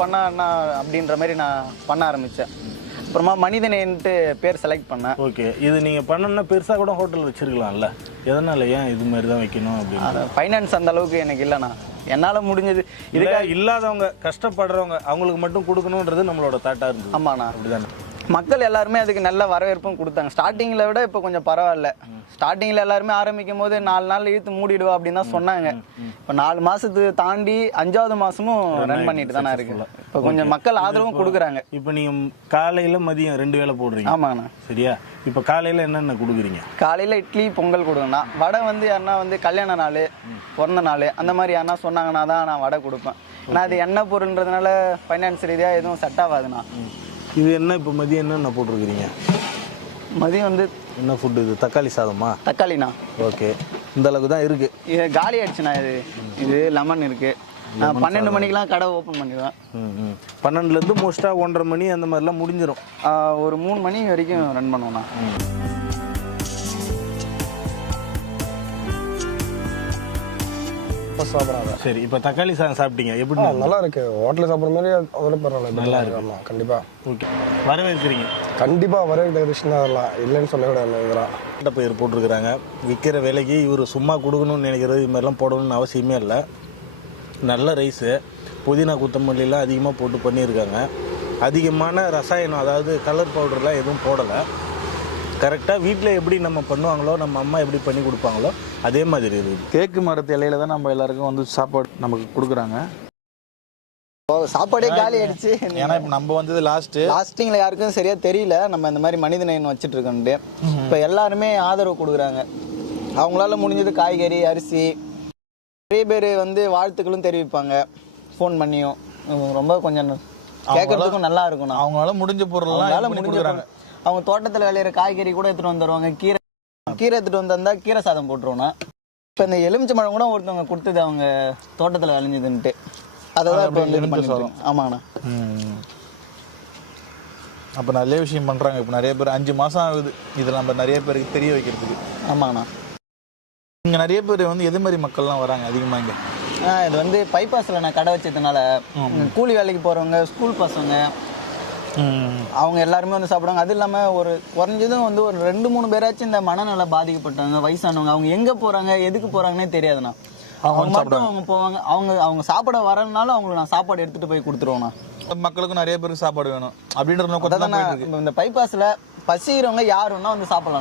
பண்ணா என்ன அப்படின்ற மாதிரி நான் பண்ண ஆரம்பித்தேன். அப்புறமா மனிதனேன்ட்டு பேர் செலக்ட் பண்ணேன். ஓகே, இது நீங்கள் பண்ணணும்னா பெருசாக கூட ஹோட்டல் வச்சுருக்கலாம்ல, எதனால் ஏன் இது மாதிரி தான் வைக்கணும் அப்படின்னு? ஃபைனான்ஸ் அந்த அளவுக்கு எனக்கு இல்லைண்ணா. என்னால் முடிஞ்சது இதுக்காக இல்லாதவங்க கஷ்டப்படுறவங்க அவங்களுக்கு மட்டும் கொடுக்கணுன்றது நம்மளோட தாட்டாக இருந்தது. ஆமாண்ணா, அப்படிதானே? மக்கள் எல்லாருமே அதுக்கு நல்ல வரவேற்பும் கொடுத்தாங்க. ஸ்டார்டிங்கில் விட இப்போ கொஞ்சம் பரவாயில்ல. ஸ்டார்டிங்கில் எல்லாருமே ஆரம்பிக்கும் போது 4 நாள் இழுத்து மூடிடுவா அப்படின்னு தான் சொன்னாங்க. இப்போ 4 மாதத்துக்கு தாண்டி 5வது மாதமும் ரன் பண்ணிட்டு தானே இருக்கு. இப்போ கொஞ்சம் மக்கள் ஆதரவும் கொடுக்குறாங்க. இப்போ நீங்கள் காலையில் மதியம் 2 வேளை போடுறீங்க. ஆமாங்கண்ணா. சரியா? இப்போ காலையில் என்னென்ன கொடுக்குறீங்க? காலையில் இட்லி பொங்கல் கொடுங்கண்ணா. வடை வந்து யாருன்னா வந்து கல்யாண நாள், பிறந்த நாள் அந்த மாதிரி யாருன்னா சொன்னாங்கன்னா தான் நான் வடை கொடுப்பேன். ஆனால் அது எண்ணெய் பொருள்ன்றதுனால ஃபைனான்ஸ் ரீதியாக எதுவும் செட் ஆகாதுண்ணா. இது என்ன இப்போ மதியம் என்னென்ன போட்டிருக்கிறீங்க? மதியம் வந்து என்ன ஃபுட்டு இது? தக்காளி சாதமா? தக்காளிண்ணா. ஓகே, இந்த அளவுக்கு தான் இருக்குது. இது காலி ஆயிடுச்சுண்ணா. இது லெமன் இருக்குது. நான் 12 மணிக்கெலாம் கடை ஓப்பன் பண்ணிடுவேன். 12லேருந்து மோஸ்ட்டாக 1:30 மணி அந்த மாதிரிலாம் முடிஞ்சிடும். ஒரு 3 மணி வரைக்கும் ரன் பண்ணுவோண்ணா. சரி, இப்போ தக்காளி சாதம் சாப்பிட்டீங்க, எப்படி? நல்லா இருக்கு. ஹோட்டலில் சாப்பிட்ற மாதிரி அதோட பரவாயில்ல, நல்லா இருக்கு. கண்டிப்பாக. ஓகே, வரவேற்கிறீங்க? கண்டிப்பாக வரவேற்கிற விஷயம் தான். அதெல்லாம் இல்லைன்னு சொல்ல விட இதெல்லாம் பயிர் போட்டிருக்கிறாங்க. விற்கிற விலைக்கு இவர் சும்மா கொடுக்கணும்னு நினைக்கிறது இது மாதிரிலாம் போடணும்னு அவசியமே இல்லை. நல்ல ரைஸு, புதினா கொத்தமல்லிலாம் அதிகமாக போட்டு பண்ணியிருக்காங்க. அதிகமான ரசாயனம், அதாவது கலர் பவுடர்லாம் எதுவும் போடலை. கரெக்டாக வீட்டில் எப்படி நம்ம பண்ணுவாங்களோ, நம்ம அம்மா எப்படி பண்ணி கொடுப்பாங்களோ அதே மாதிரி இருக்குது. தேக்கு மரத்து இலையில தான் நம்ம எல்லாருக்கும் வந்து சாப்பாடு நமக்கு கொடுக்குறாங்க. சாப்பாடே காலி ஆயிடுச்சு. ஏன்னா இப்போ நம்ம வந்தது லாஸ்டிங்கில் யாருக்கும் சரியாக தெரியல நம்ம இந்த மாதிரி மனிதநேயம் வச்சுட்டு இருக்கோன்ட்டு. இப்போ எல்லாருமே ஆதரவு கொடுக்குறாங்க. அவங்களால முடிஞ்சது காய்கறி, அரிசி. நிறைய பேர் வந்து வாழ்த்துக்களும் தெரிவிப்பாங்க ஃபோன் பண்ணியும். ரொம்ப கொஞ்சம் கேட்கறதுக்கும் நல்லா இருக்கும். அவங்களால முடிஞ்ச பொருள்லாம் முடிஞ்சுறாங்க. அவங்க தோட்டத்தில் விளையிற காய்கறி கூட எடுத்துகிட்டு வந்துடுவாங்க. கீரை எடுத்துகிட்டு வந்திருந்தா கீரை சாதம் போட்டுருவோண்ணா. இப்போ இந்த எலுமிச்சை பழம் கூட ஒருத்தவங்க கொடுத்தது அவங்க தோட்டத்தில் விளைஞ்சதுன்ட்டு. அதை தான் இப்போ வந்து ஆமாண்ணா. அப்போ நல்ல விஷயம் பண்ணுறாங்க. இப்போ நிறைய பேர் 5 மாதம் ஆகுது இதில் நம்ம நிறைய பேருக்கு தெரிய வைக்கிறதுக்கு. ஆமாண்ணா. இங்கே நிறைய பேர் வந்து எது மாதிரி மக்கள்லாம் வராங்க அதிகமாக இங்கே? இது வந்து பைபாஸில் நான் கடை வச்சதுனால கூலி வேலைக்கு போகிறவங்க, ஸ்கூல் பசங்க, அவங்க எல்லாருமே வந்து சாப்பிடுவாங்க. அது இல்லாமல் ஒரு குறைஞ்சதும் வந்து ஒரு 2-3 பேராச்சும் இந்த மனநல பாதிக்கப்பட்டவங்க, வயசானவங்க, அவங்க எங்கே போகிறாங்க எதுக்கு போகிறாங்கன்னே தெரியாதுண்ணா. அவங்க மட்டும் அவங்க போவாங்க. அவங்க சாப்பிட வரனால அவங்களுக்கு நான் சாப்பாடு எடுத்துகிட்டு போய் கொடுத்துருவோண்ணா. மக்களுக்கும் நிறைய பேருக்கு சாப்பாடு வேணும் அப்படின்ற நோக்கம். இந்த பைபாஸில் பசிக்கிறவங்க யாருன்னா வந்து சாப்பிடலாம்.